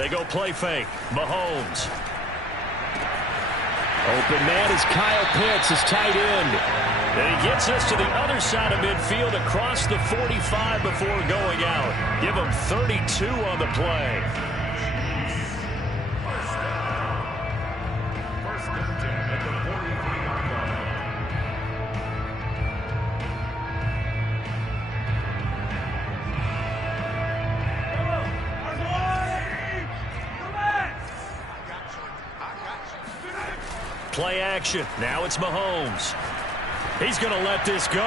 They go play fake. Mahomes. Open man is Kyle Pitts, his tight end. And he gets us to the other side of midfield across the 45 before going out. Give him 32 on the play. Play action. Now it's Mahomes. He's going to let this go.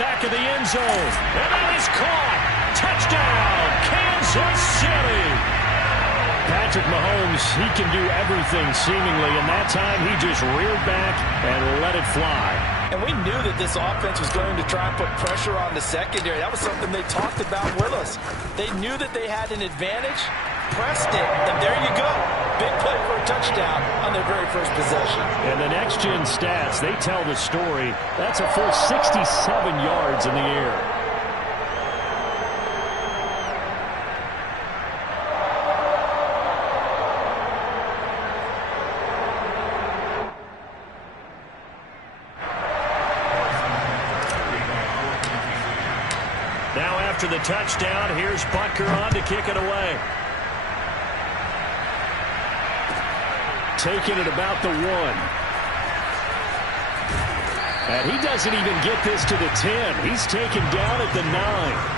Back of the end zone. And that is caught. Touchdown, Kansas City. Patrick Mahomes, he can do everything seemingly, and that time he just reared back and let it fly. And we knew that this offense was going to try and put pressure on the secondary. That was something they talked about with us. They knew that they had an advantage, pressed it, and there you go. Big play for a touchdown on their very first possession. And the next-gen stats, they tell the story. That's a full 67 yards in the air. Now after the touchdown, here's Butker on to kick it away. Taking it about the 1. And he doesn't even get this to the 10. He's taken down at the 9.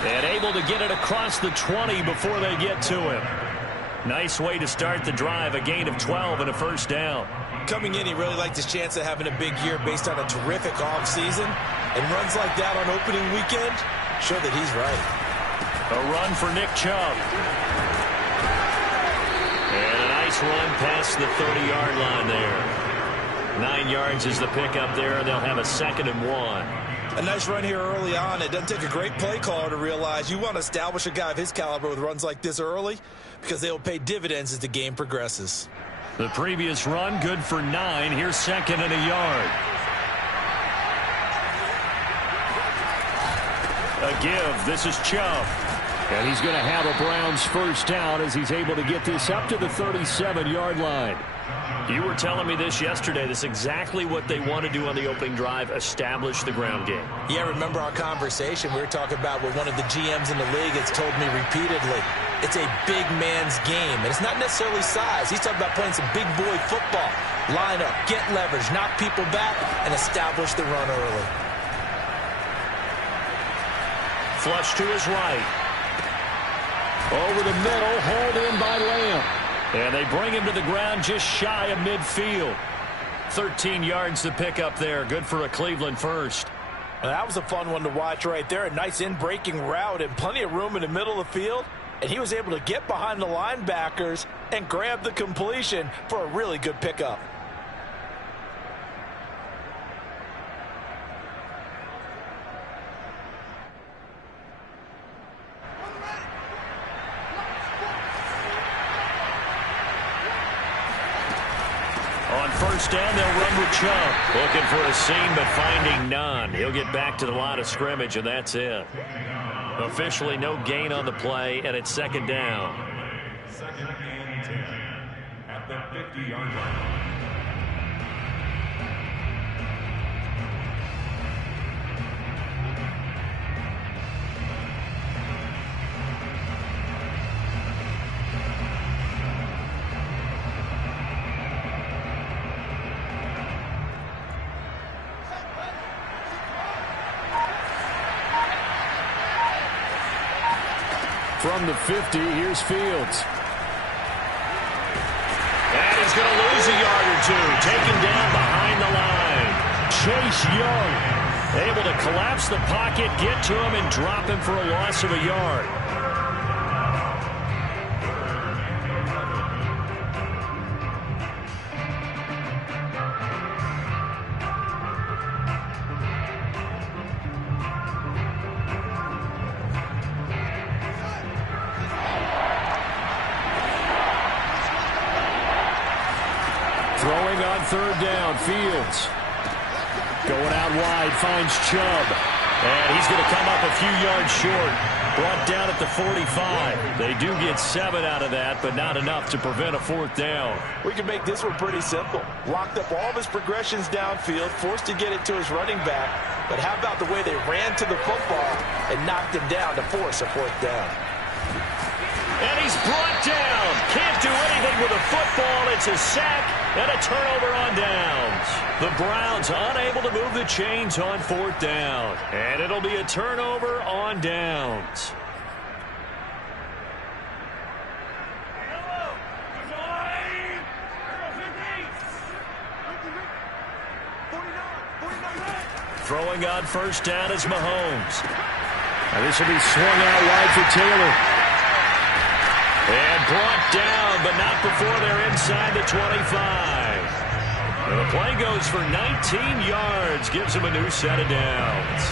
And able to get it across the 20 before they get to him. Nice way to start the drive, a gain of 12 and a first down. Coming in, he really liked his chance of having a big year based on a terrific offseason. And runs like that on opening weekend show that he's right. A run for Nick Chubb. And a nice run past the 30-yard line there. 9 yards is the pickup there. They'll have a 2nd and 1. A nice run here early on. It doesn't take a great play caller to realize you want to establish a guy of his caliber with runs like this early because they will pay dividends as the game progresses. The previous run, good for 9. Here's 2nd and a yard. A give. This is Chubb. And he's going to have a Browns first down as he's able to get this up to the 37-yard line. You were telling me this yesterday. This is exactly what they want to do on the opening drive, establish the ground game. Yeah, remember our conversation. We were talking about what one of the GMs in the league has told me repeatedly. It's a big man's game, and it's not necessarily size. He's talking about playing some big boy football. Line up, get leverage, knock people back, and establish the run early. Flush to his right. Over the middle, hauled in by Lamb. And they bring him to the ground just shy of midfield. 13 yards to pick up there. Good for a Cleveland first. Well, that was a fun one to watch right there. A nice in-breaking route and plenty of room in the middle of the field. And he was able to get behind the linebackers and grab the completion for a really good pickup. On first down, they'll run with Chubb. Looking for a seam, but finding none. He'll get back to the line of scrimmage, and that's it. Officially no gain on the play, and it's 2nd down. 2nd and 10 at the 50-yard line. From the 50, here's Fields. And he's going to lose a yard or two. Taken down behind the line. Chase Young able to collapse the pocket, get to him, and drop him for a loss of a yard. Throwing on third down, Fields. Going out wide, finds Chubb. And he's going to come up a few yards short. Brought down at the 45. They do get 7 out of that, but not enough to prevent a fourth down. We can make this one pretty simple. Locked up all of his progressions downfield, forced to get it to his running back. But how about the way they ran to the football and knocked him down to force a fourth down? And he's brought down. Can't do anything with a football. It's a sack and a turnover on downs. The Browns unable to move the chains on fourth down. And it'll be a turnover on downs. Throwing on first down is Mahomes. Now this will be swung out wide for Taylor. And brought down, but not before they're inside the 25. And the play goes for 19 yards, gives them a new set of downs.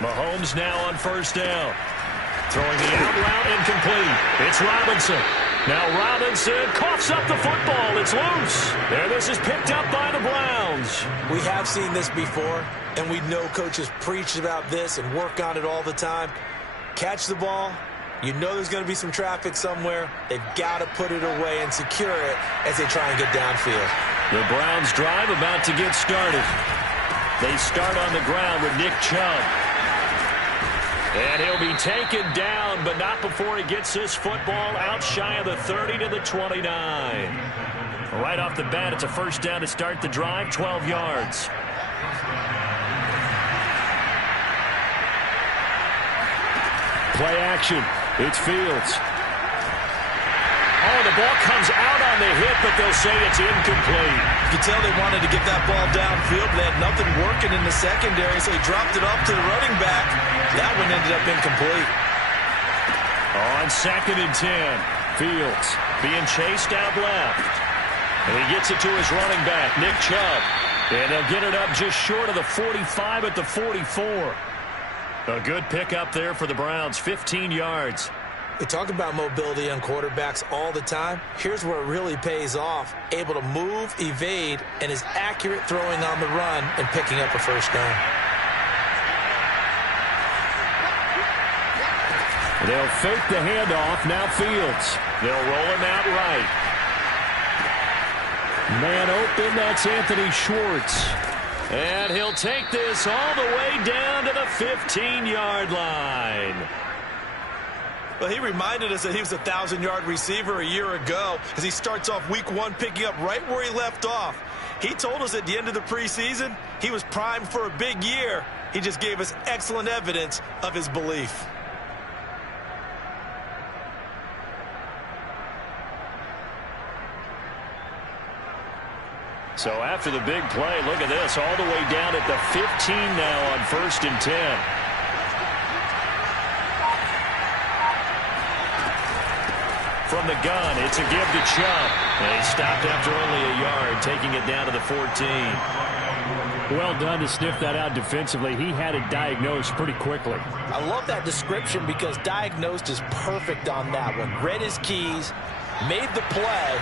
Mahomes now on first down. Throwing the out route incomplete. It's Robinson. Now Robinson coughs up the football. It's loose. And this is picked up by the Browns. We have seen this before, and we know coaches preach about this and work on it all the time. Catch the ball. You know there's going to be some traffic somewhere. They've got to put it away and secure it as they try and get downfield. The Browns drive about to get started. They start on the ground with Nick Chubb. And he'll be taken down, but not before he gets this football out shy of the 30 to the 29. Right off the bat, it's a first down to start the drive, 12 yards. Play action. It's Fields. Oh, the ball comes out on the hit, but they'll say it's incomplete. You can tell they wanted to get that ball downfield, but they had nothing working in the secondary, so he dropped it off to the running back. That one ended up incomplete. On 2nd and 10, Fields being chased out left. And he gets it to his running back, Nick Chubb. And they'll get it up just short of the 45 at the 44. A good pickup there for the Browns, 15 yards. We talk about mobility on quarterbacks all the time. Here's where it really pays off. Able to move, evade, and is accurate throwing on the run and picking up a first down. They'll fake the handoff. Now Fields. They'll roll him out right. Man open, that's Anthony Schwartz. And he'll take this all the way down to the 15-yard line. Well, he reminded us that he was a 1,000-yard receiver a year ago as he starts off week 1 picking up right where he left off. He told us at the end of the preseason he was primed for a big year. He just gave us excellent evidence of his belief. So after the big play, look at this, all the way down at the 15 now on 1st and 10. From the gun, it's a give to Chubb. And he stopped after only a yard, taking it down to the 14. Well done to sniff that out defensively. He had it diagnosed pretty quickly. I love that description because diagnosed is perfect on that one. Read his keys, made the play,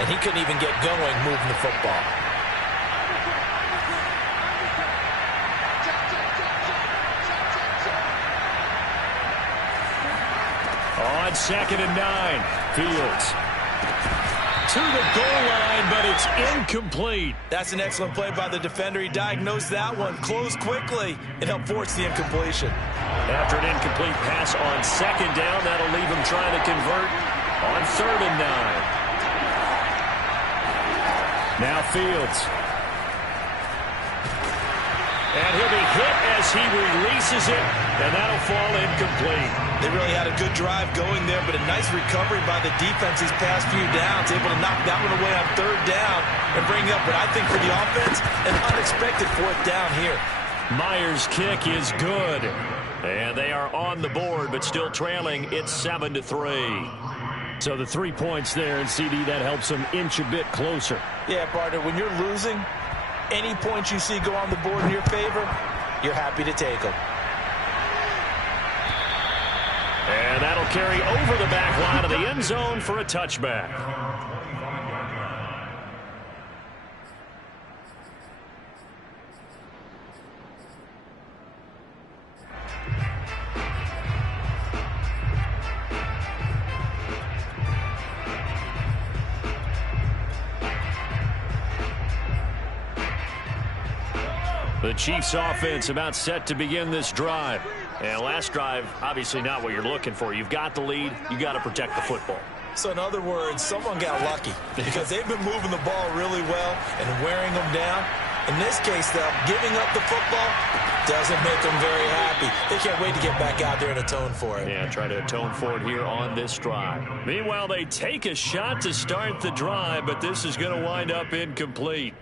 and he couldn't even get going moving the football. On 2nd and 9, Fields to the goal line, but it's incomplete. That's an excellent play by the defender. He diagnosed that one, closed quickly, and helped force the incompletion. After an incomplete pass on 2nd down, that'll leave him trying to convert on 3rd and 9. Now Fields. And he'll be hit as he releases it, and that'll fall incomplete. They really had a good drive going there, but a nice recovery by the defense these past few downs, able to knock that one away on 3rd down and bring up what I think for the offense, an unexpected 4th down here. Myers' kick is good. And they are on the board, but still trailing. It's 7-3. So the 3 points there, and CD, that helps them inch a bit closer. Yeah, partner, when you're losing, any points you see go on the board in your favor, you're happy to take them. And that'll carry over the back line of the end zone for a touchback. The Chiefs offense about set to begin this drive. And last drive, obviously not what you're looking for. You've got the lead. You got to protect the football. So in other words, someone got lucky because they've been moving the ball really well and wearing them down. In this case, though, giving up the football doesn't make them very happy. They can't wait to get back out there and atone for it. Yeah, try to atone for it here on this drive. Meanwhile, they take a shot to start the drive, but this is going to wind up incomplete.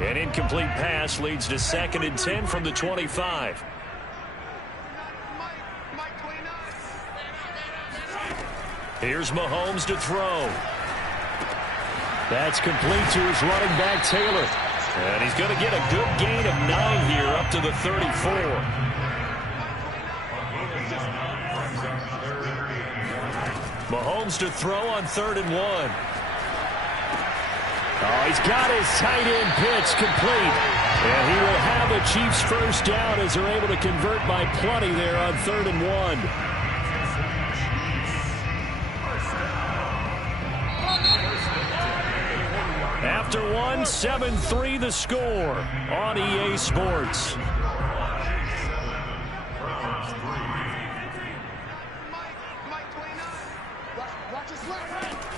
An incomplete pass leads to 2nd and 10 from the 25. Here's Mahomes to throw. That's complete to his running back, Taylor. And he's going to get a good gain of 9 here up to the 34. Mahomes to throw on 3rd and 1. Oh, he's got his tight end pitch complete. And he will have the Chiefs first down as they're able to convert by plenty there on 3rd and 1. After 1, 7-3 the score on EA Sports.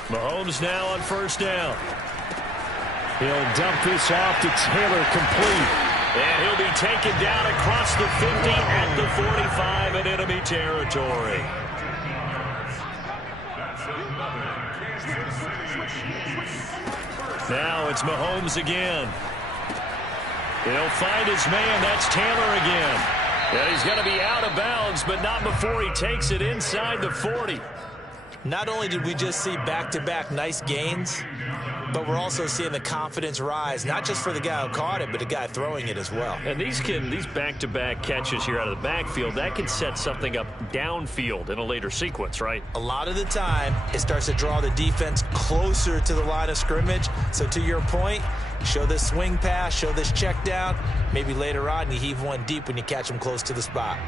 Mahomes now on 1st down. He'll dump this off to Taylor, complete. And he'll be taken down across the 50 at the 45 in enemy territory. Now it's Mahomes again. He'll find his man. That's Taylor again. And he's going to be out of bounds, but not before he takes it inside the 40. Not only did we just see back-to-back nice gains, but we're also seeing the confidence rise, not just for the guy who caught it, but the guy throwing it as well. And these back-to-back catches here out of the backfield, that can set something up downfield in a later sequence, right? A lot of the time, it starts to draw the defense closer to the line of scrimmage. So to your point, show this swing pass, show this check down. Maybe later on, you heave one deep when you catch them close to the spot.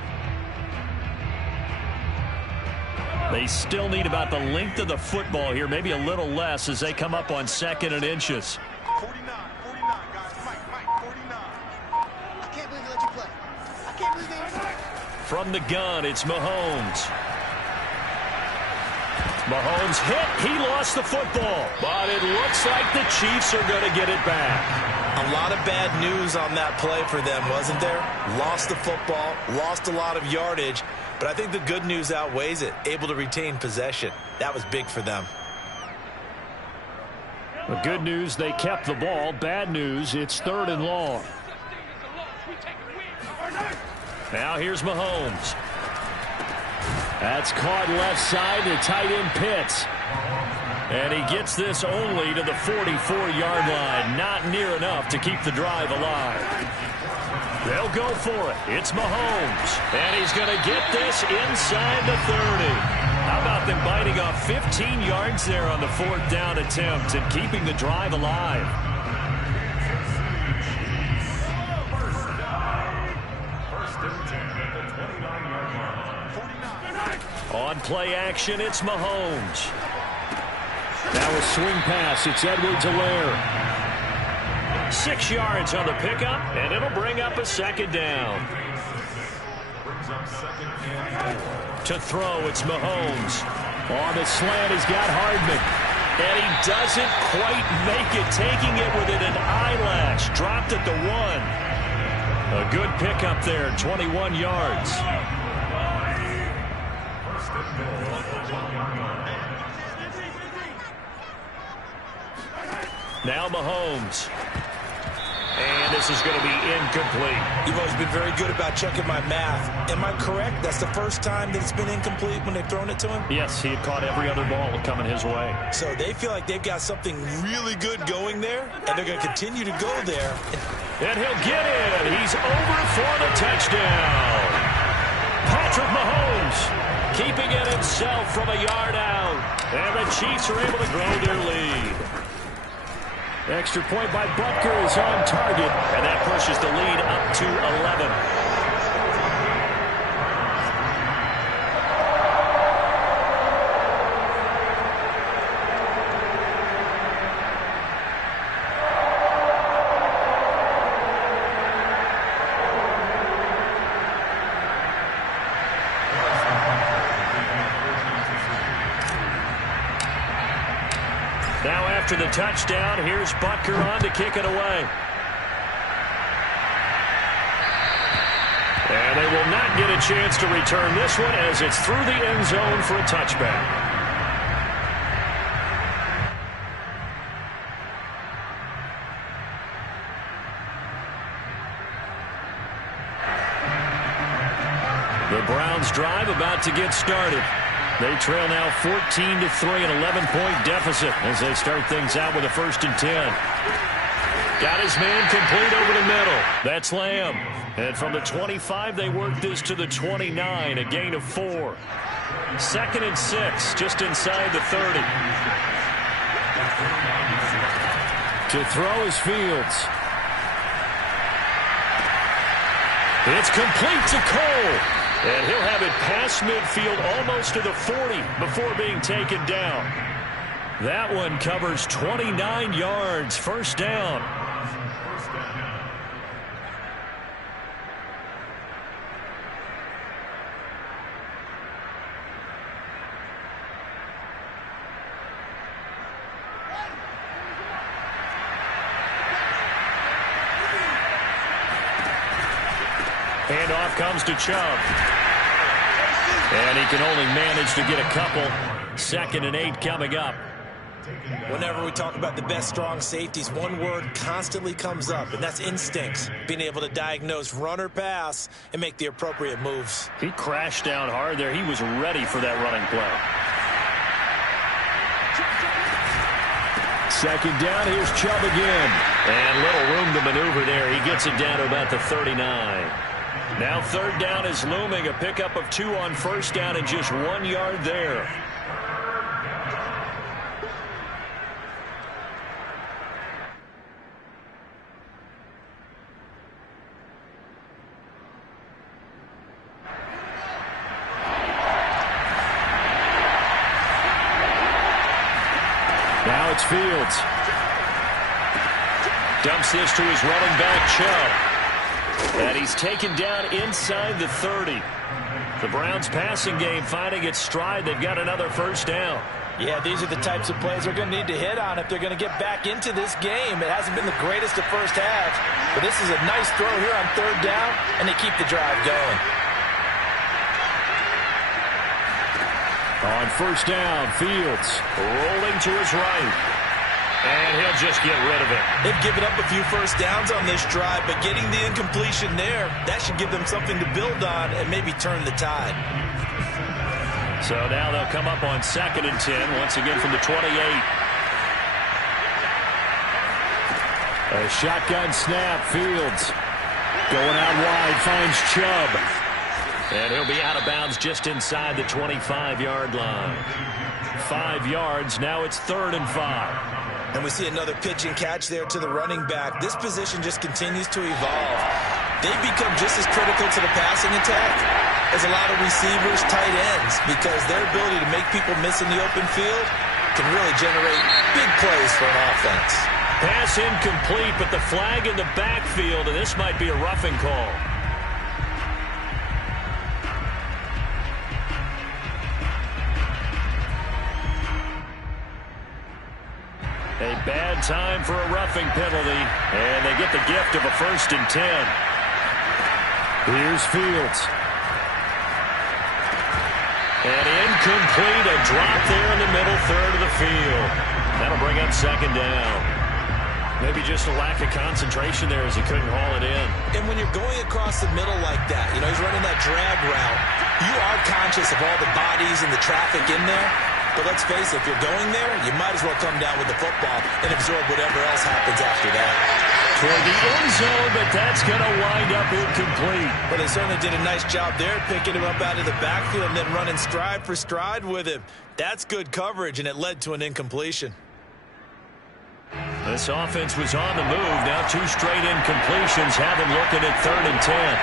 They still need about the length of the football here, maybe a little less as they come up on 2nd and inches. 49, guys. Mike, 49. I can't believe they let you play. I can't believe they let you play. From the gun, it's Mahomes. Mahomes hit. He lost the football. But it looks like the Chiefs are going to get it back. A lot of bad news on that play for them, wasn't there? Lost the football, lost a lot of yardage. But I think the good news outweighs it. Able to retain possession. That was big for them. The good news, they kept the ball. Bad news, it's 3rd and long. Now here's Mahomes. That's caught left side to tight end Pitts. And he gets this only to the 44-yard line. Not near enough to keep the drive alive. They'll go for it. It's Mahomes. And he's going to get this inside the 30. How about them biting off 15 yards there on the 4th down attempt and keeping the drive alive? On play action, it's Mahomes. Now a swing pass. It's Edwards-Helaire. 6 yards on the pickup, and it'll bring up a 2nd down. To throw, it's Mahomes. On the slant, he's got Hardman. And he doesn't quite make it, taking it within an eyelash. Dropped at the 1. A good pickup there, 21 yards. Now Mahomes. And this is going to be incomplete. You've always been very good about checking my math. Am I correct? That's the first time that it's been incomplete when they've thrown it to him? Yes, he had caught every other ball coming his way. So they feel like they've got something really good going there, and they're going to continue to go there. And he'll get in. He's over for the touchdown. Patrick Mahomes keeping it himself from a yard out. And the Chiefs are able to grow their lead. Extra point by Butker is on target, and that pushes the lead up to 11. Now after the touchdown, here's Butker on to kick it away. And they will not get a chance to return this one as it's through the end zone for a touchback. The Browns drive about to get started. They trail now 14-3, an 11-point deficit as they start things out with a 1st and 10. Got his man complete over the middle. That's Lamb. And from the 25, they work this to the 29, a gain of 4. 2nd and 6, just inside the 30. To throw is Fields. It's complete to Cole. And he'll have it past midfield almost to the 40 before being taken down. That one covers 29 yards. 1st down. Handoff comes to Chubb. And he can only manage to get a couple. 2nd and 8 coming up. Whenever we talk about the best strong safeties, one word constantly comes up, and that's instincts. Being able to diagnose run or pass and make the appropriate moves. He crashed down hard there. He was ready for that running play. 2nd down, here's Chubb again. And little room to maneuver there. He gets it down to about the 39. Now 3rd down is looming. A pickup of 2 on 1st down and just 1 yard there. Now it's Fields. Dumps this to his running back, Chubb. And he's taken down inside the 30. The Browns passing game finding its stride. They've got another 1st down. Yeah, these are the types of plays they're going to need to hit on if they're going to get back into this game. It hasn't been the greatest of first halves, but this is a nice throw here on 3rd down, and they keep the drive going. On 1st down, Fields rolling to his right. And he'll just get rid of it. They've given up a few 1st downs on this drive, but getting the incompletion there, that should give them something to build on and maybe turn the tide. So now they'll come up on 2nd and 10, once again from the 28. A shotgun snap, Fields. Going out wide, finds Chubb. And he'll be out of bounds just inside the 25-yard line. 5 yards, now it's 3rd and 5. And we see another pitch and catch there to the running back. This position just continues to evolve. They've become just as critical to the passing attack as a lot of receivers, tight ends, because their ability to make people miss in the open field can really generate big plays for an offense. Pass incomplete, but the flag in the backfield, and this might be a roughing call. A bad time for a roughing penalty, and they get the gift of a 1st and 10. Here's Fields. And incomplete, a drop there in the middle 3rd of the field. That'll bring up 2nd down. Maybe just a lack of concentration there as he couldn't haul it in. And when you're going across the middle like that, you know, he's running that drag route, you are conscious of all the bodies and the traffic in there. But let's face it, if you're going there, you might as well come down with the football and absorb whatever else happens after that. Toward the end zone, but that's going to wind up incomplete. But they certainly did a nice job there, picking him up out of the backfield and then running stride for stride with him. That's good coverage, and it led to an incompletion. This offense was on the move. Now 2 straight incompletions have him looking at 3rd and 10.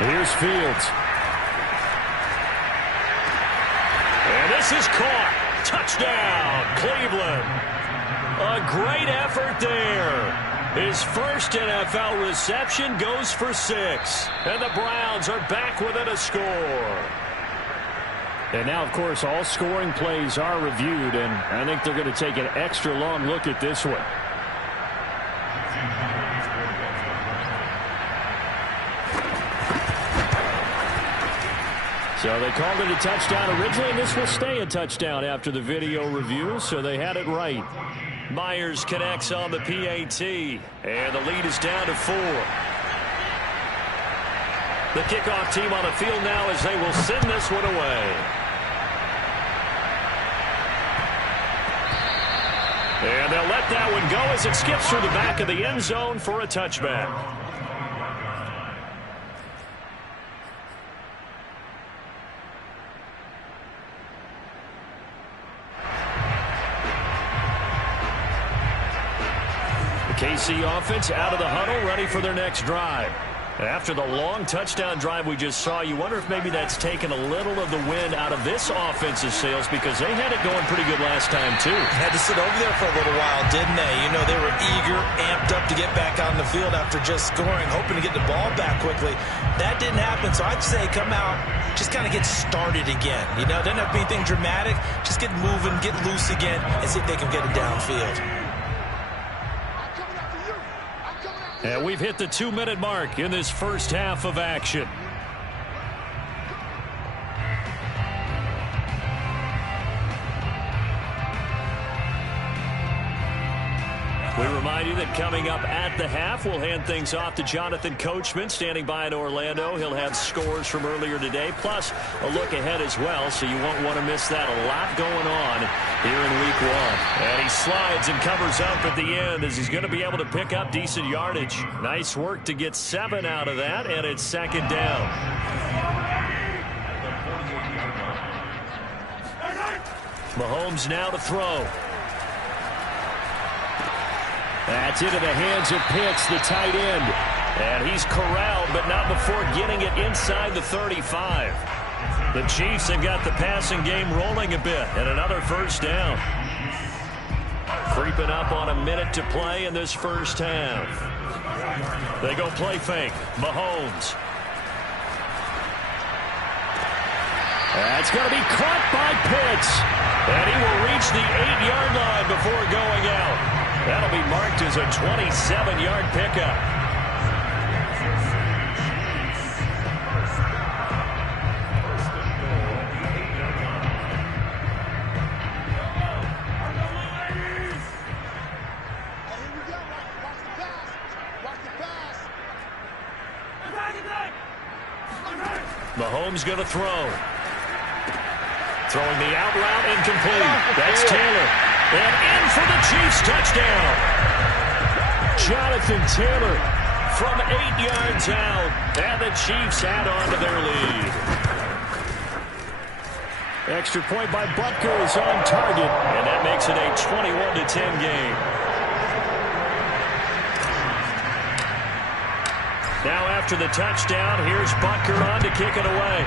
Here's Fields. And this is caught. Touchdown, Cleveland. A great effort there. His first NFL reception goes for 6. And the Browns are back within a score. And now, of course, all scoring plays are reviewed, and I think they're going to take an extra long look at this one. So they called it a touchdown originally, and this will stay a touchdown after the video review, so they had it right. Myers connects on the PAT, and the lead is down to 4. The kickoff team on the field now as they will send this one away. And they'll let that one go as it skips through the back of the end zone for a touchback. KC offense out of the huddle, ready for their next drive. After the long touchdown drive we just saw, you wonder if maybe that's taken a little of the wind out of this offense's sails, because they had it going pretty good last time, too. Had to sit over there for a little while, didn't they? You know, they were eager, amped up to get back on the field after just scoring, hoping to get the ball back quickly. That didn't happen, so I'd say come out, just kind of get started again. You know, doesn't have to be anything dramatic. Just get moving, get loose again, and see if they can get it downfield. And we've hit the 2-minute mark in this first half of action. We remind you that coming up at the half, we'll hand things off to Jonathan Coachman, standing by in Orlando. He'll have scores from earlier today, plus a look ahead as well, so you won't want to miss that. A lot going on here in Week 1. And he slides and covers up at the end as he's going to be able to pick up decent yardage. Nice work to get 7 out of that, and it's 2nd down. Mahomes now to throw. That's into the hands of Pitts, the tight end. And he's corralled, but not before getting it inside the 35. The Chiefs have got the passing game rolling a bit, and another first down. Creeping up on a minute to play in this first half. They go play fake. Mahomes. That's going to be caught by Pitts. And he will reach the 8-yard line before going out. That'll be marked as a 27-yard pickup. Mahomes going to throw. Throwing the out route, incomplete. That's Taylor. And in for the Chiefs touchdown. Jonathan Taylor from 8 yards out. And the Chiefs add on to their lead. Extra point by Butker is on target. And that makes it a 21-10 game. Now after the touchdown, here's Butker on to kick it away.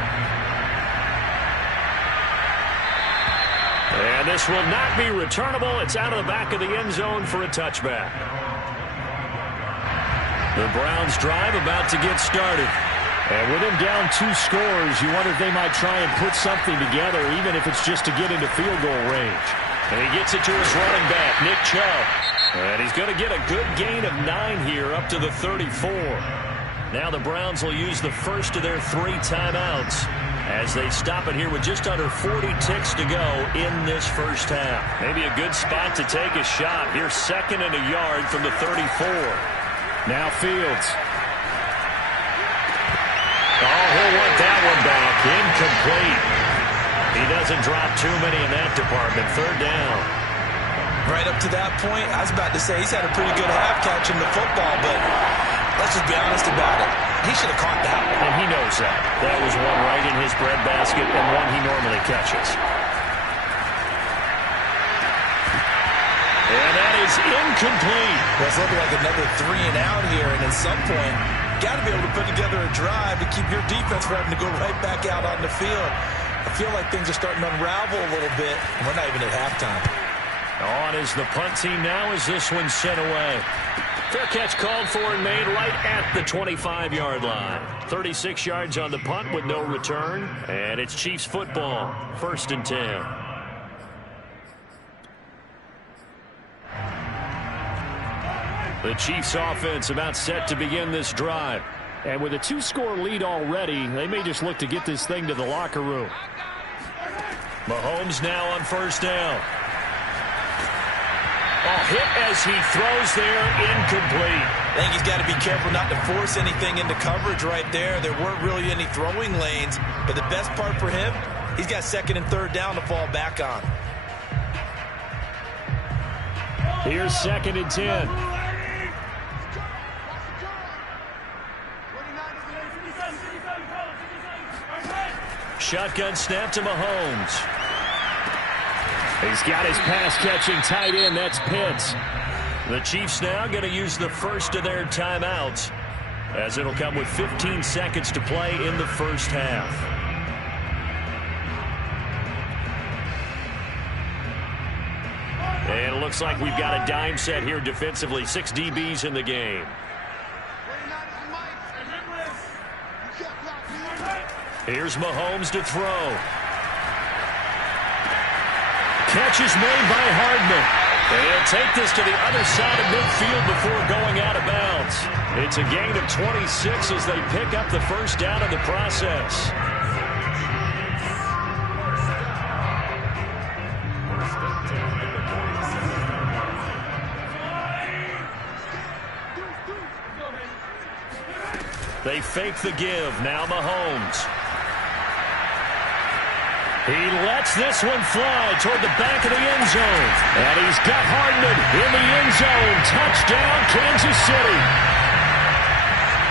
And this will not be returnable. It's out of the back of the end zone for a touchback. The Browns drive about to get started. And with them down 2 scores, you wonder if they might try and put something together, even if it's just to get into field goal range. And he gets it to his running back, Nick Chubb. And he's going to get a good gain of 9 here up to the 34. Now the Browns will use the first of their 3 timeouts as they stop it here with just under 40 ticks to go in this first half. Maybe a good spot to take a shot. Here's 2nd and a yard from the 34. Now Fields. Oh, he'll want that one back. Incomplete. He doesn't drop too many in that department. 3rd down. Right up to that point, I was about to say he's had a pretty good half catching the football, but let's just be honest about it. He should have caught that one. And he knows that. That was one right in his breadbasket and one he normally catches. And that is incomplete. Well, it's looking like another 3 and out here, and at some point, got to be able to put together a drive to keep your defense from having to go right back out on the field. I feel like things are starting to unravel a little bit, and we're not even at halftime. On is the punt team now as this one's sent away. Fair catch called for and made right at the 25-yard line. 36 yards on the punt with no return, and it's Chiefs football. 1st and 10. The Chiefs offense about set to begin this drive. And with a 2-score lead already, they may just look to get this thing to the locker room. Mahomes now on 1st down. Oh, hit as he throws there, incomplete. I think he's got to be careful not to force anything into coverage right there. There weren't really any throwing lanes, but the best part for him, he's got 2nd and 3rd down to fall back on. Here's 2nd and 10. Shotgun snap to Mahomes. He's got his pass-catching tight end. That's Pitts. The Chiefs now going to use the first of their timeouts, as it'll come with 15 seconds to play in the first half. And it looks like we've got a dime set here defensively. 6 DBs in the game. Here's Mahomes to throw. Catch is made by Hardman. They'll take this to the other side of midfield before going out of bounds. It's a gain of 26 as they pick up the first down in the process. They fake the give. Now Mahomes. He lets this one fly toward the back of the end zone. And he's got Hardman in the end zone. Touchdown, Kansas City.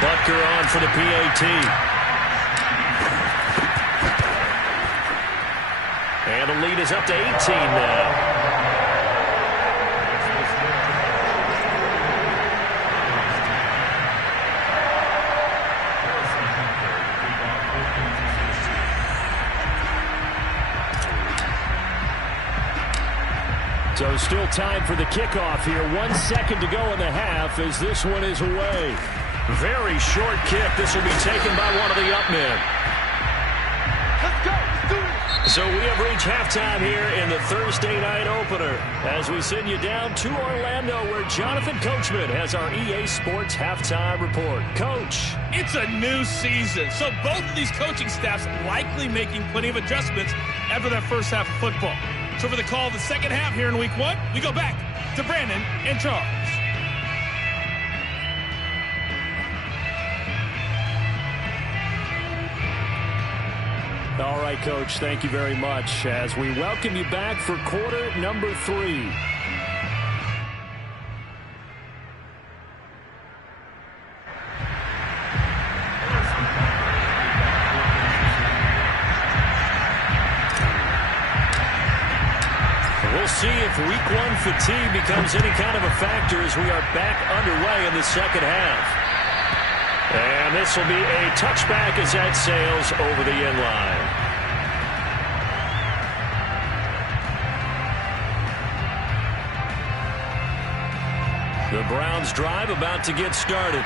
Butker on for the PAT. And the lead is up to 18 now. So still time for the kickoff here. 1 second to go in the half as this one is away. Very short kick. This will be taken by one of the up men. Let's go. Let's do it. So we have reached halftime here in the Thursday night opener as we send you down to Orlando where Jonathan Coachman has our EA Sports halftime report. Coach. It's a new season, so both of these coaching staffs likely making plenty of adjustments after that first half of football. So for the call of the second half here in week 1, we go back to Brandon and Charles. All right, Coach, thank you very much as we welcome you back for quarter number 3. We'll see if week 1 fatigue becomes any kind of a factor as we are back underway in the second half. And this will be a touchback as that sails over the end line. The Browns drive about to get started.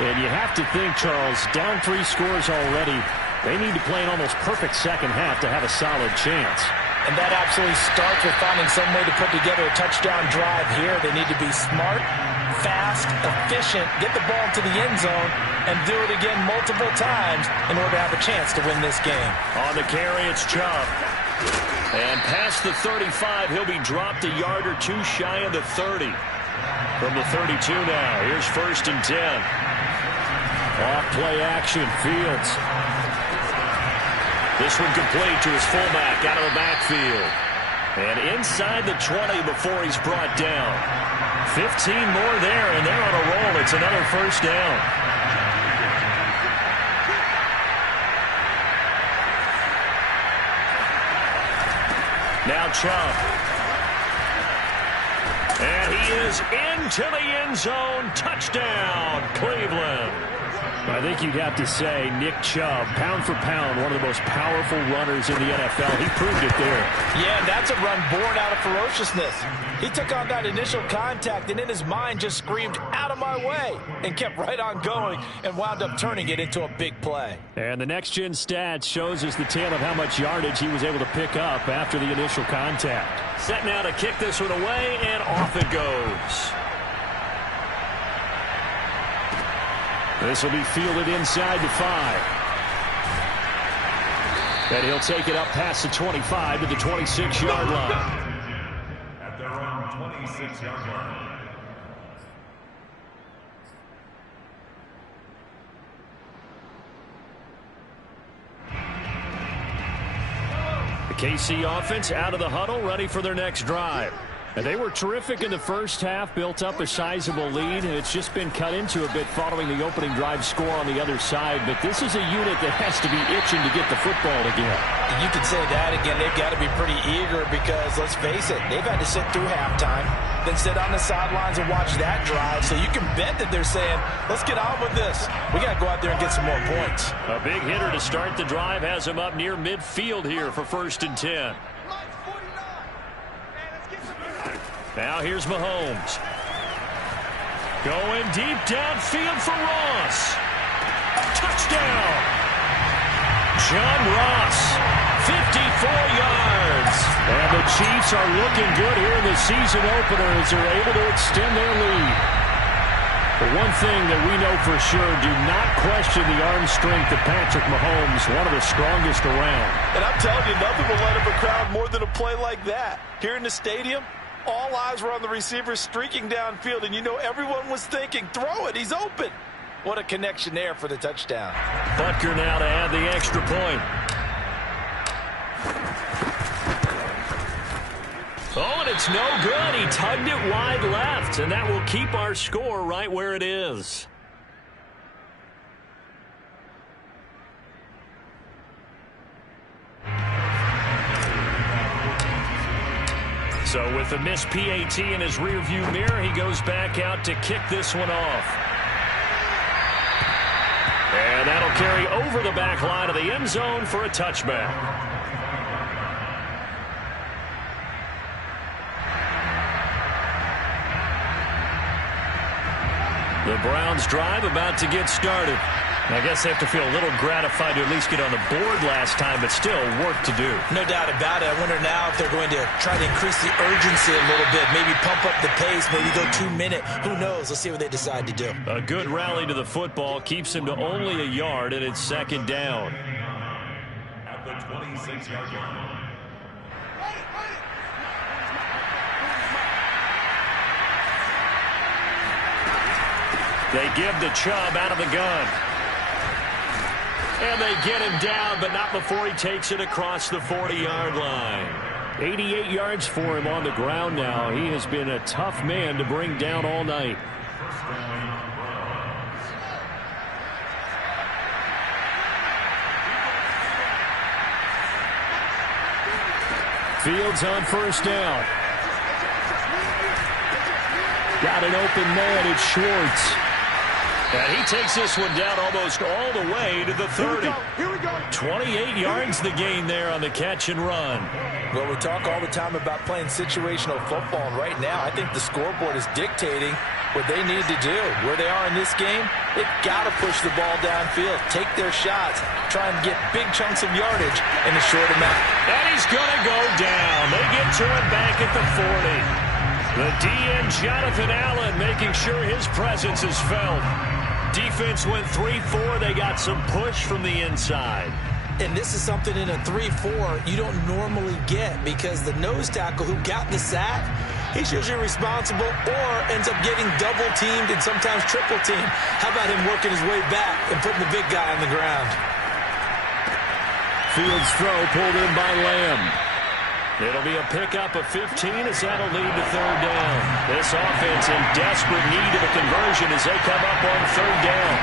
And you have to think, Charles, down 3 scores already. They need to play an almost perfect second half to have a solid chance. And that absolutely starts with finding some way to put together a touchdown drive here. They need to be smart, fast, efficient, get the ball to the end zone, and do it again multiple times in order to have a chance to win this game. On the carry, it's Chubb. And past the 35, he'll be dropped a yard or two shy of the 30. From the 32 now, here's 1st and 10. Off play action, Fields. This one complete to his fullback out of the backfield. And inside the 20 before he's brought down. 15 more there, and they're on a roll. It's another 1st down. Now Chubb. And he is into the end zone. Touchdown, Cleveland. I think you'd have to say Nick Chubb, pound for pound, one of the most powerful runners in the NFL. He proved it there. Yeah, that's a run born out of ferociousness. He took on that initial contact and in his mind just screamed, "Out of my way," and kept right on going and wound up turning it into a big play. And the next-gen stats shows us the tale of how much yardage he was able to pick up after the initial contact. Set now to kick this one away, and off it goes. This will be fielded inside the 5. And he'll take it up past the 25 to the 26-yard line. At their own 26-yard line. The KC offense out of the huddle, ready for their next drive. And they were terrific in the first half, built up a sizable lead, and it's just been cut into a bit following the opening drive score on the other side. But this is a unit that has to be itching to get the football again. You could say that again. They've got to be pretty eager because, let's face it, they've had to sit through halftime, then sit on the sidelines and watch that drive. So you can bet that they're saying, let's get on with this. We got to go out there and get some more points. A big hitter to start the drive has him up near midfield here for 1st and 10. Now here's Mahomes. Going deep downfield for Ross. Touchdown! John Ross, 54 yards. And the Chiefs are looking good here in the season opener as they're able to extend their lead. But one thing that we know for sure, do not question the arm strength of Patrick Mahomes, one of the strongest around. And I'm telling you, nothing will light up a crowd more than a play like that. Here in the stadium, all eyes were on the receiver streaking downfield, and you know everyone was thinking, throw it, he's open. What a connection there for the touchdown. Butker now to add the extra point. Oh, and it's no good. He tugged it wide left, and that will keep our score right where it is. So with the missed PAT in his rearview mirror, he goes back out to kick this one off. And that'll carry over the back line of the end zone for a touchback. The Browns drive about to get started. I guess they have to feel a little gratified to at least get on the board last time, but still work to do. No doubt about it. I wonder now if they're going to try to increase the urgency a little bit, maybe pump up the pace, maybe go 2 minute. Who knows? Let's see what they decide to do. A good rally to the football keeps him to only a yard, and it's 2nd down. At the 26-yard line. They give the Chubb out of the gun. And they get him down, but not before he takes it across the 40-yard line. 88 yards for him on the ground now. He has been a tough man to bring down all night. Fields on 1st down. Got an open man. It's Schwartz. And he takes this one down almost all the way to the 30. Here we go. 28 yards the gain there on the catch and run. Well, we talk all the time about playing situational football, and right now I think the scoreboard is dictating what they need to do. Where they are in this game, they've got to push the ball downfield, take their shots, try and get big chunks of yardage in a short amount. And he's going to go down. They get to him back at the 40. The DN, Jonathan Allen, making sure his presence is felt. Defense went 3-4. They got some push from the inside. And this is something in a 3-4 you don't normally get, because the nose tackle who got the sack, he's usually responsible or ends up getting double-teamed and sometimes triple-teamed. How about him working his way back and putting the big guy on the ground? Fields throw pulled in by Lamb. It'll be a pickup of 15 as that'll lead to third down. This offense in desperate need of a conversion as they come up on third down.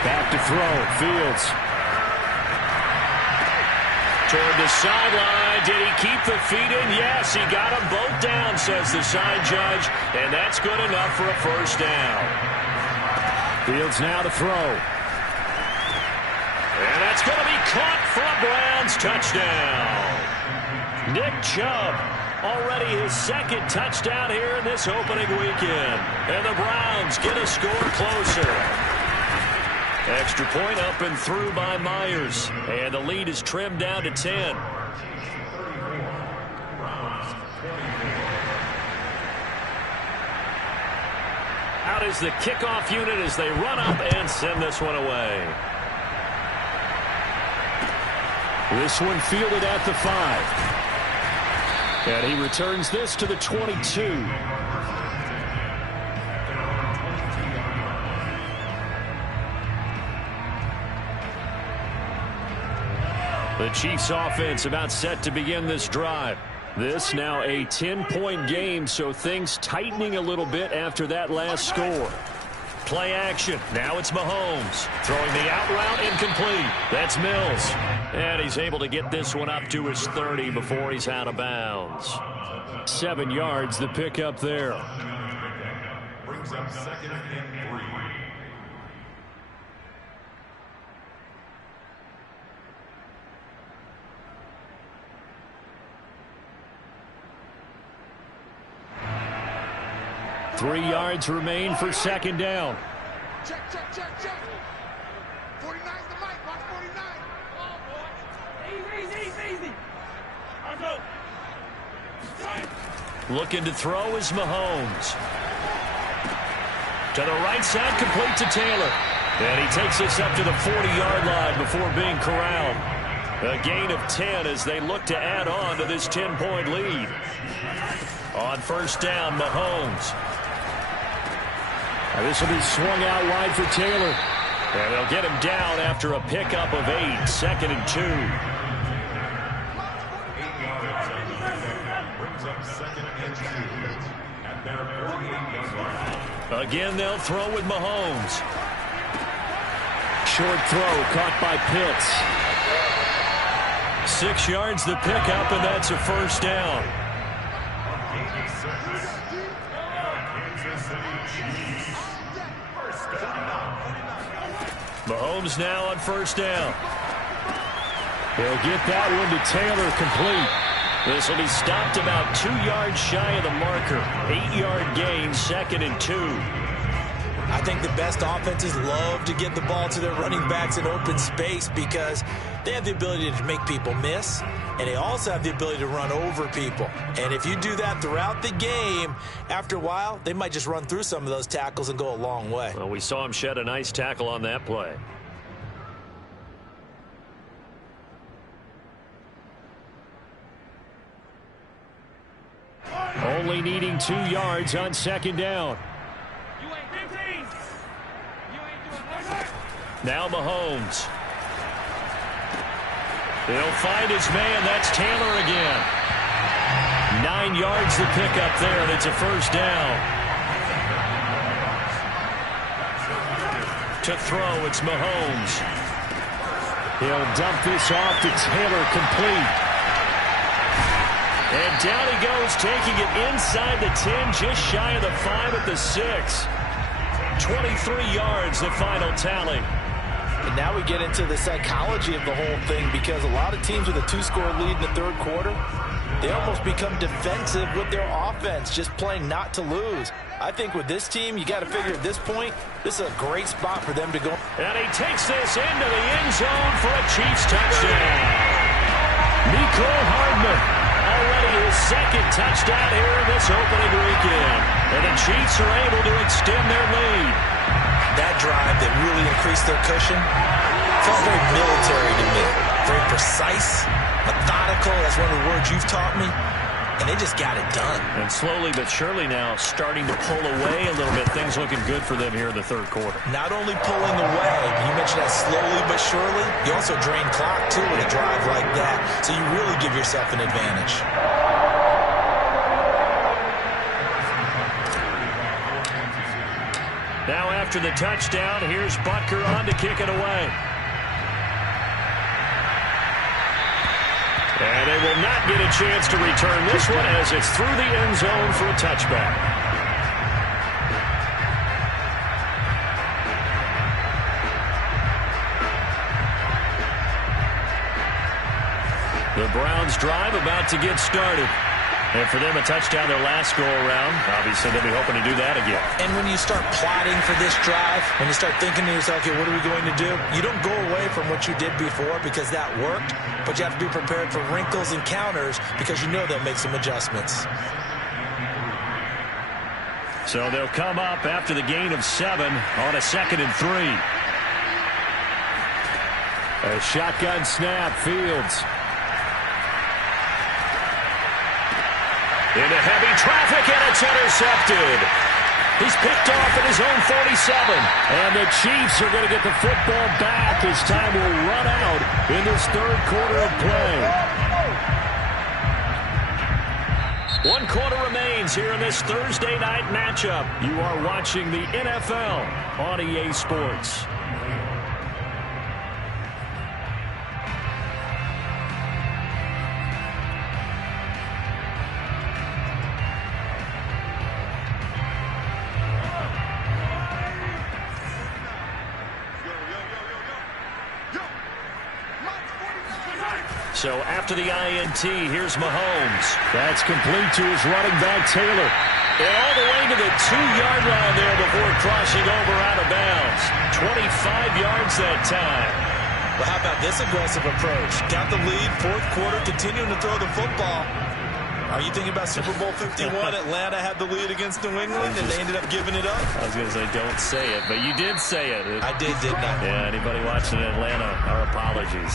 Back to throw. Fields. Toward the sideline. Did he keep the feet in? Yes, he got them both down, says the side judge, and that's good enough for a first down. Fields now to throw. And that's going to be caught for a Browns touchdown. Nick Chubb, already his second touchdown here in this opening weekend. And the Browns get a score closer. Extra point up and through by Myers. And the lead is trimmed down to 10. Out is the kickoff unit as they run up and send this one away. This one fielded at the 5. And he returns this to the 22. The Chiefs offense about set to begin this drive. This now a 10-point game, so things tightening a little bit after that last score. Play action. Now it's Mahomes. Throwing the out route incomplete. That's Mills. And he's able to get this one up to his 30 before he's out of bounds. 7 yards, the pickup there. Brings up second and 3. Three yards remain for second down. Check. 49's the mic. Watch 49. Oh, boy. Easy. I'll go. Looking to throw is Mahomes. To the right side, complete to Taylor. And he takes us up to the 40-yard line before being corralled. A gain of 10 as they look to add on to this 10-point lead. On first down, Mahomes. This will be swung out wide for Taylor. And they'll get him down after a pickup of 8, 2nd and 2. 8 yards. Brings up second and 2 at their 48-yard line. Again, they'll throw with Mahomes. Short throw caught by Pitts. 6 yards the pickup, and that's a first down. Mahomes now on first down. He'll get that one to Taylor, complete. This will be stopped about 2 yards shy of the marker. 8-yard gain, 2nd and 2. I think the best offenses love to get the ball to their running backs in open space because they have the ability to make people miss, and they also have the ability to run over people. And if you do that throughout the game, after a while, they might just run through some of those tackles and go a long way. Well, we saw him shed a nice tackle on that play. Only needing 2 yards on second down. Now Mahomes. He'll find his man. That's Taylor again. 9 yards to pick up there, and it's a first down. To throw, it's Mahomes. He'll dump this off to Taylor, complete. And down he goes, taking it inside the 10, just shy of the 5 at the 6. 23 yards, the final tally. And now we get into the psychology of the whole thing, because a lot of teams with a 2-score lead in the third quarter, they almost become defensive with their offense, just playing not to lose. I think with this team, you got to figure at this point, this is a great spot for them to go. And he takes this into the end zone for a Chiefs touchdown. Mecole Hardman Already his second touchdown here in this opening weekend. And the Chiefs are able to extend their lead. That drive that really increased their cushion felt very military to me. Very precise, methodical. That's one of the words you've taught me. And they just got it done. And slowly but surely now starting to pull away a little bit. Things looking good for them here in the third quarter. Not only pulling away, you mentioned that slowly but surely, you also drain clock too with a drive like that. So you really give yourself an advantage. Now after the touchdown, here's Butker on to kick it away. And they will not get a chance to return this one as it's through the end zone for a touchback. The Browns drive about to get started. And for them, a touchdown their last go-around. Obviously, they'll be hoping to do that again. And when you start plotting for this drive, when you start thinking to yourself, okay, what are we going to do? You don't go away from what you did before because that worked, but you have to be prepared for wrinkles and counters because you know they'll make some adjustments. So they'll come up after the gain of 7 on a 2nd and 3. A shotgun snap, Fields. Into heavy traffic, and it's intercepted. He's picked off at his own 47. And the Chiefs are going to get the football back as time will run out in this third quarter of play. 1 quarter remains here in this Thursday night matchup. You are watching the NFL on EA Sports. So after the INT, here's Mahomes. That's complete to his running back, Taylor. And all the way to the 2-yard line there before crossing over out of bounds. 25 yards that time. Well, how about this aggressive approach? Got the lead, fourth quarter, continuing to throw the football. Are you thinking about Super Bowl 51? Atlanta had the lead against New England, and they ended up giving it up? I was going to say, don't say it, but you did say it. I didn't I? Yeah, anybody watching Atlanta, our apologies.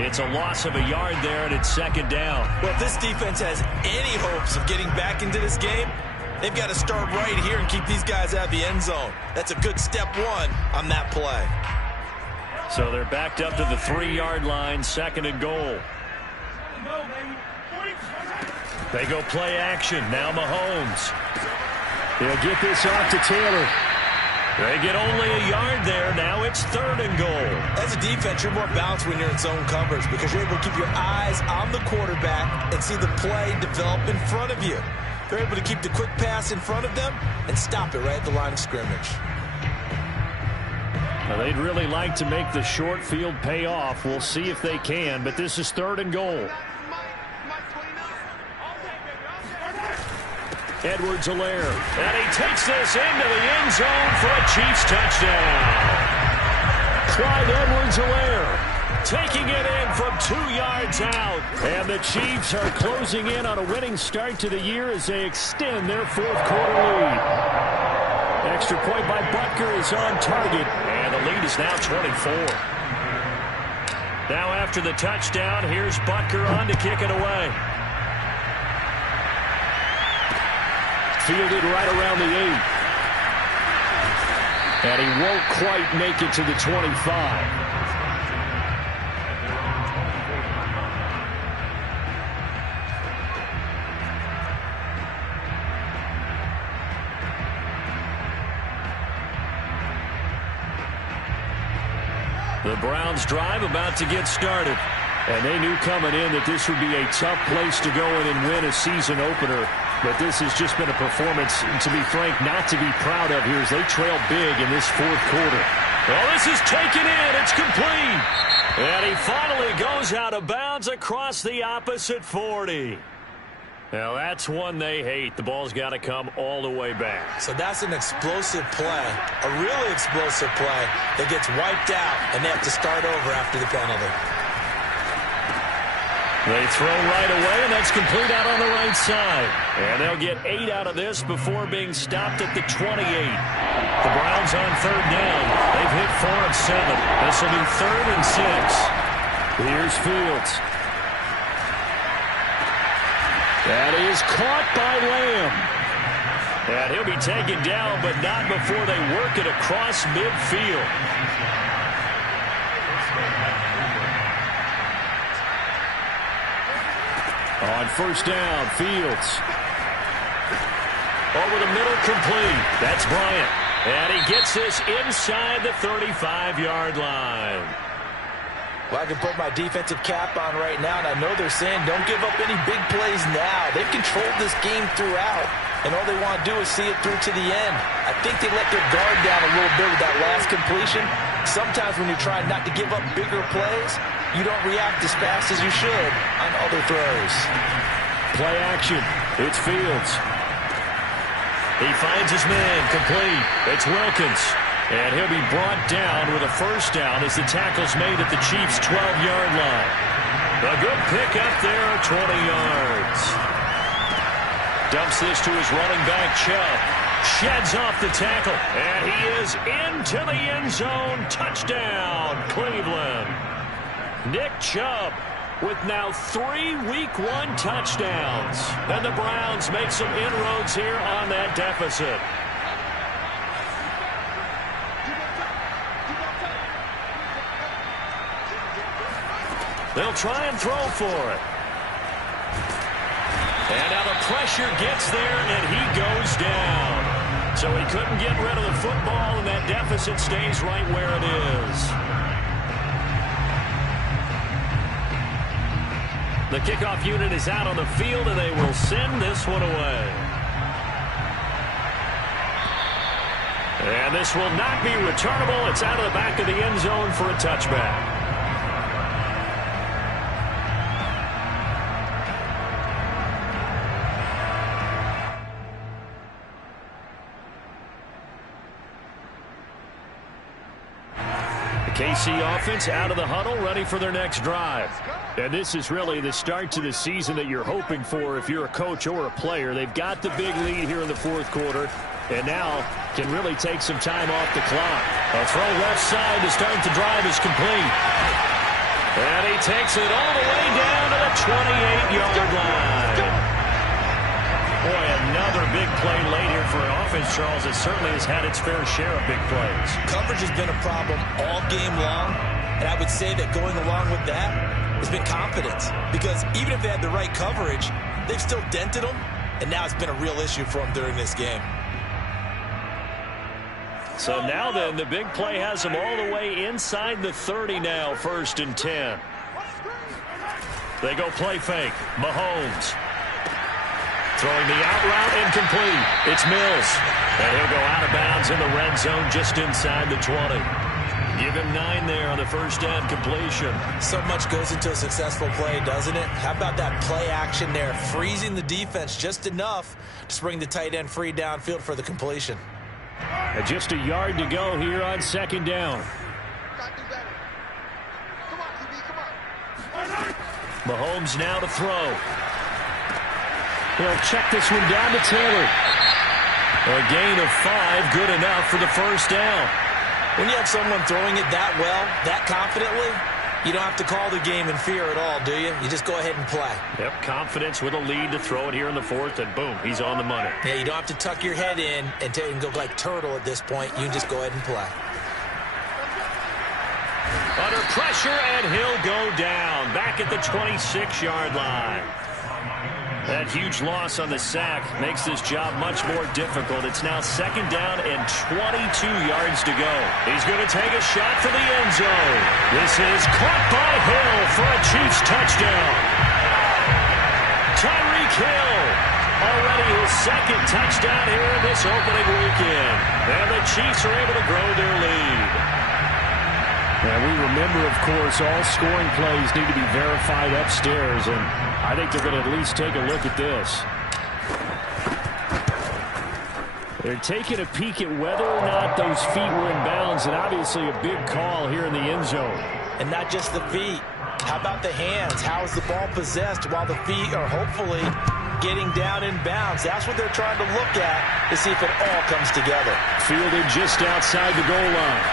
It's a loss of a yard there, and it's 2nd down. Well, if this defense has any hopes of getting back into this game, they've got to start right here and keep these guys out of the end zone. That's a good step 1 on that play. So they're backed up to the 3-yard line, 2nd and goal. They go play action. Now Mahomes. They'll get this off to Taylor. They get only a yard there. Now it's 3rd and goal. As a defense, you're more balanced when you're in zone coverage because you're able to keep your eyes on the quarterback and see the play develop in front of you. They're able to keep the quick pass in front of them and stop it right at the line of scrimmage. Now, they'd really like to make the short field pay off. We'll see if they can, but this is 3rd and goal. Edwards-Helaire, and he takes this into the end zone for a Chiefs touchdown. Clyde Edwards-Helaire taking it in from 2 yards out. And the Chiefs are closing in on a winning start to the year as they extend their 4th quarter lead. Extra point by Butker is on target, and the lead is now 24. Now after the touchdown, here's Butker on to kick it away. Fielded right around the 8. And he won't quite make it to the 25. The Browns drive about to get started. And they knew coming in that this would be a tough place to go in and win a season opener. But this has just been a performance, to be frank, not to be proud of here as they trail big in this 4th quarter. Well, this is taken in. It's complete. And he finally goes out of bounds across the opposite 40. Now, that's one they hate. The ball's got to come all the way back. So that's an explosive play, a really explosive play that gets wiped out, and they have to start over after the penalty. They throw right away, and that's complete out on the right side. And they'll get 8 out of this before being stopped at the 28. The Browns on 3rd down. They've hit 4 of 7. This will be 3rd and 6. Here's Fields. That is caught by Lamb. And he'll be taken down, but not before they work it across midfield. On 1st down, Fields. Over the middle, complete. That's Bryant. And he gets this inside the 35-yard line. Well, I can put my defensive cap on right now, and I know they're saying don't give up any big plays now. They've controlled this game throughout, and all they want to do is see it through to the end. I think they let their guard down a little bit with that last completion. Sometimes when you're trying not to give up bigger plays, you don't react as fast as you should on other throws. Play action. It's Fields. He finds his man, complete. It's Wilkins. And he'll be brought down with a 1st down as the tackle's made at the Chiefs' 12-yard line. A good pick up there, 20 yards. Dumps this to his running back, Chubb. Sheds off the tackle. And he is into the end zone. Touchdown, Cleveland. Nick Chubb with now 3 Week 1 touchdowns. And the Browns make some inroads here on that deficit. They'll try and throw for it. And now the pressure gets there, and he goes down. So he couldn't get rid of the football, and that deficit stays right where it is. The kickoff unit is out on the field, and they will send this one away. And this will not be returnable. It's out of the back of the end zone for a touchback. KC offense out of the huddle, ready for their next drive. And this is really the start to the season that you're hoping for if you're a coach or a player. They've got the big lead here in the 4th quarter, and now can really take some time off the clock. A throw left side to start the drive is complete. And he takes it all the way down to the 28-yard line. Boy, another big play late here for an offense, Charles. It certainly has had its fair share of big plays. Coverage has been a problem all game long, and I would say that going along with that has been confidence. Because even if they had the right coverage, they've still dented them, and now it's been a real issue for them during this game. So now then, the big play has them all the way inside the 30 now, 1st and 10. They go play fake. Mahomes. Throwing the out route, incomplete. It's Mills. And he'll go out of bounds in the red zone just inside the 20. Give him 9 there on the 1st down completion. So much goes into a successful play, doesn't it? How about that play action there? Freezing the defense just enough to bring the tight end free downfield for the completion. And just a yard to go here on 2nd down. Mahomes now to throw. He'll check this one down to Taylor. A gain of 5, good enough for the 1st down. When you have someone throwing it that well, that confidently, you don't have to call the game in fear at all, do you? You just go ahead and play. Yep, confidence with a lead to throw it here in the 4th, and boom, he's on the money. Yeah, you don't have to tuck your head in and go like turtle at this point. You can just go ahead and play. Under pressure, and he'll go down. Back at the 26-yard line. That huge loss on the sack makes this job much more difficult. It's now 2nd down and 22 yards to go. He's going to take a shot for the end zone. This is caught by Hill for a Chiefs touchdown. Tyreek Hill, already his 2nd touchdown here in this opening weekend. And the Chiefs are able to grow their lead. And we remember, of course, all scoring plays need to be verified upstairs, and I think they're going to at least take a look at this. They're taking a peek at whether or not those feet were in bounds, and obviously a big call here in the end zone. And not just the feet. How about the hands? How is the ball possessed while the feet are hopefully getting down in bounds? That's what they're trying to look at to see if it all comes together. Fielded just outside the goal line.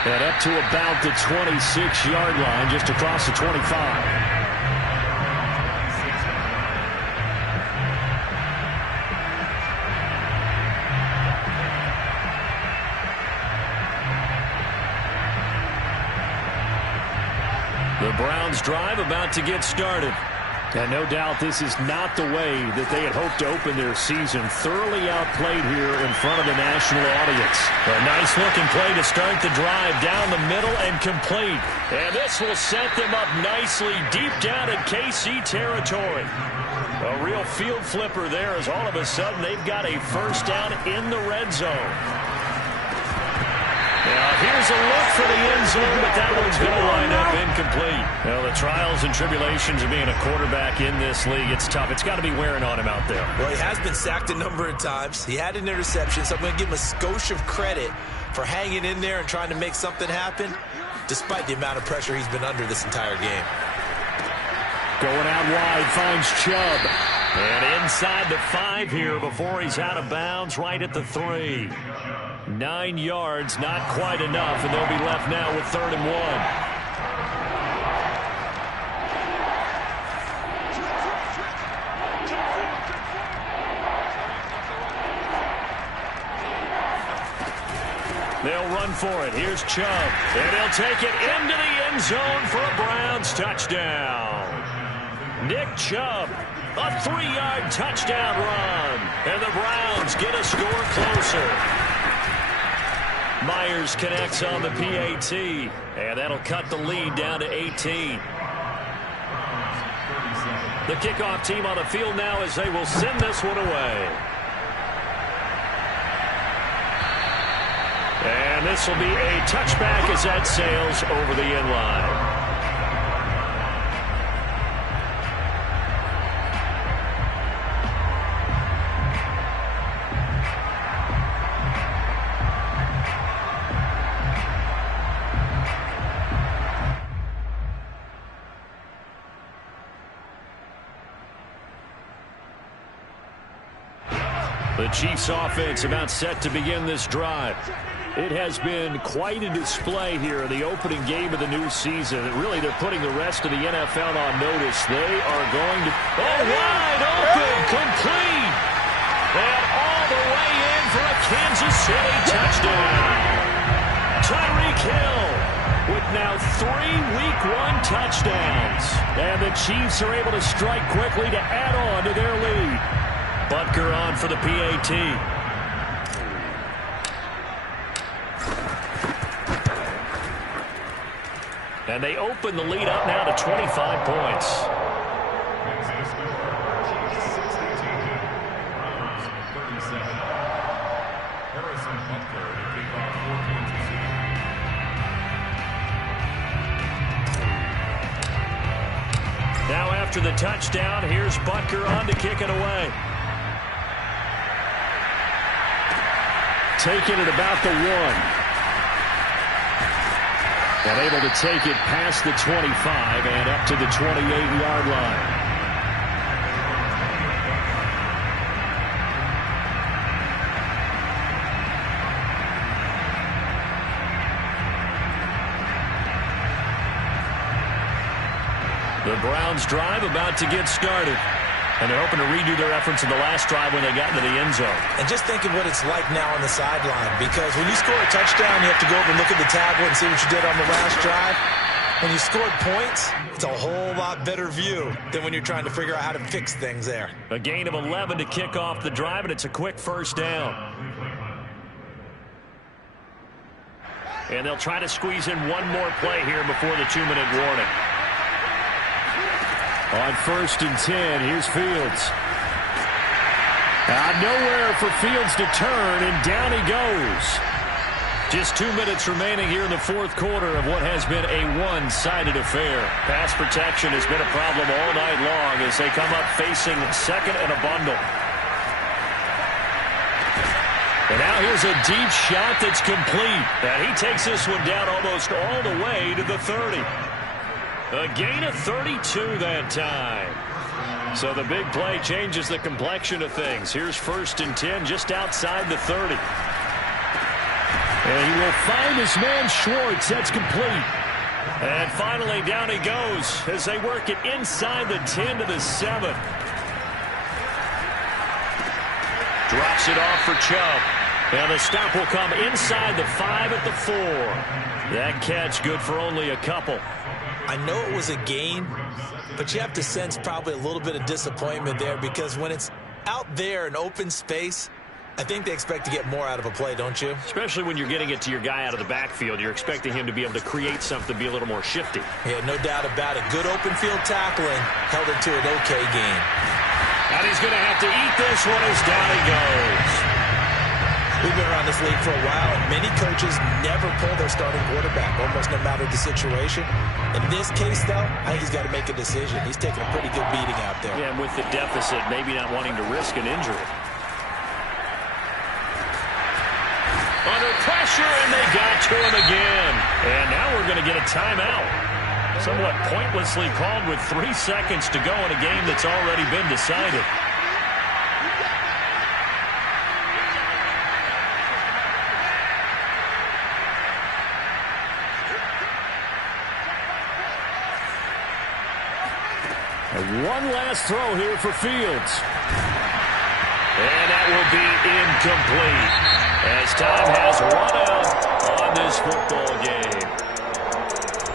And up to about the 26-yard line, just across the 25. The Browns drive about to get started. And no doubt this is not the way that they had hoped to open their season. Thoroughly outplayed here in front of the national audience. A nice-looking play to start the drive down the middle and complete. And this will set them up nicely deep down in KC territory. A real field flipper there as all of a sudden they've got a first down in the red zone. Now, here's a look for the end zone, but that one's going to line up incomplete. Well, the trials and tribulations of being a quarterback in this league, it's tough. It's got to be wearing on him out there. Well, he has been sacked a number of times. He had an interception, so I'm going to give him a skosh of credit for hanging in there and trying to make something happen, despite the amount of pressure he's been under this entire game. Going out wide, finds Chubb. And inside the 5 here before he's out of bounds, right at the 3. 9 yards, not quite enough, and they'll be left now with 3rd and 1. They'll run for it. Here's Chubb, and he'll take it into the end zone for a Browns touchdown. Nick Chubb, a 3-yard touchdown run, and the Browns get a score closer. Myers connects on the PAT, and that'll cut the lead down to 18. The kickoff team on the field now as they will send this one away. And this will be a touchback as that sails over the end line. The Chiefs offense about set to begin this drive. It has been quite a display here in the opening game of the new season. Really, they're putting the rest of the NFL on notice. They are going to... Oh, wide open, complete. And all the way in for a Kansas City touchdown. Tyreek Hill with now 3 Week 1 touchdowns. And the Chiefs are able to strike quickly to add on to their lead. Butker on for the PAT. And they open the lead up now to 25 points. Now after the touchdown, here's Butker on to kick it away. Taking it about the 1. And able to take it past the 25 and up to the 28-yard line. The Browns drive about to get started. And they're hoping to redo their efforts in the last drive when they got into the end zone. And just think of what it's like now on the sideline, because when you score a touchdown, you have to go over and look at the tablet and see what you did on the last drive. When you scored points, it's a whole lot better view than when you're trying to figure out how to fix things there. A gain of 11 to kick off the drive, and it's a quick first down. And they'll try to squeeze in one more play here before the 2-minute warning. On 1st and 10, here's Fields. Nowhere for Fields to turn, and down he goes. Just 2 minutes remaining here in the 4th quarter of what has been a one-sided affair. Pass protection has been a problem all night long as they come up facing 2nd and a bundle. And now here's a deep shot that's complete. And he takes this one down almost all the way to the 30. A gain of 32 that time. So the big play changes the complexion of things. Here's 1st and 10 just outside the 30. And he will find his man Schwartz. That's complete. And finally down he goes as they work it inside the 10 to the 7. Drops it off for Chubb. And the stop will come inside the 5 at the 4. That catch good for only a couple. I know it was a gain, but you have to sense probably a little bit of disappointment there because when it's out there in open space, I think they expect to get more out of a play, don't you? Especially when you're getting it to your guy out of the backfield. You're expecting him to be able to create something, be a little more shifty. Yeah, no doubt about it. Good open field tackling held it to an okay gain. And he's going to have to eat this one as down he goes. We've been around this league for a while, and many coaches never pull their starting quarterback, almost no matter the situation. In this case, though, I think he's got to make a decision. He's taking a pretty good beating out there. Yeah, and with the deficit, maybe not wanting to risk an injury. Under pressure, and they got to him again. And now we're going to get a timeout. Somewhat pointlessly called with 3 seconds to go in a game that's already been decided. And one last throw here for Fields. And that will be incomplete as time has run out on this football game.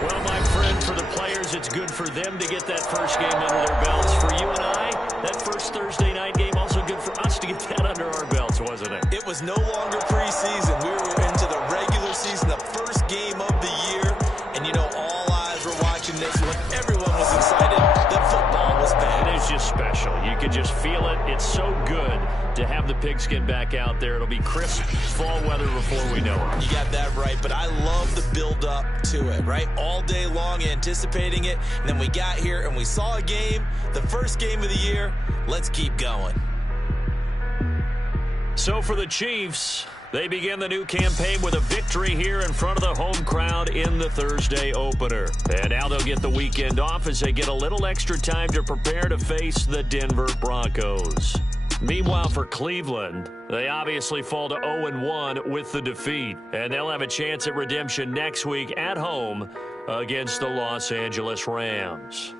Well, my friend, for the players, it's good for them to get that first game under their belts. For you and I, that first Thursday night game, also good for us to get that under our belts, wasn't it? It was no longer preseason. We were into the regular season, the first game of the year. And, you know, all eyes were watching this one. Everyone was excited that football was back. It is just special. You can just feel it. It's so good to have the pigskin back out there. It'll be crisp fall weather before we know it. You got that right, but I love the build-up to it, right? All day long anticipating it, and then we got here and we saw a game, the first game of the year. Let's keep going. So for the Chiefs, they begin the new campaign with a victory here in front of the home crowd in the Thursday opener. And now they'll get the weekend off as they get a little extra time to prepare to face the Denver Broncos. Meanwhile, for Cleveland, they obviously fall to 0-1 with the defeat. And they'll have a chance at redemption next week at home against the Los Angeles Rams.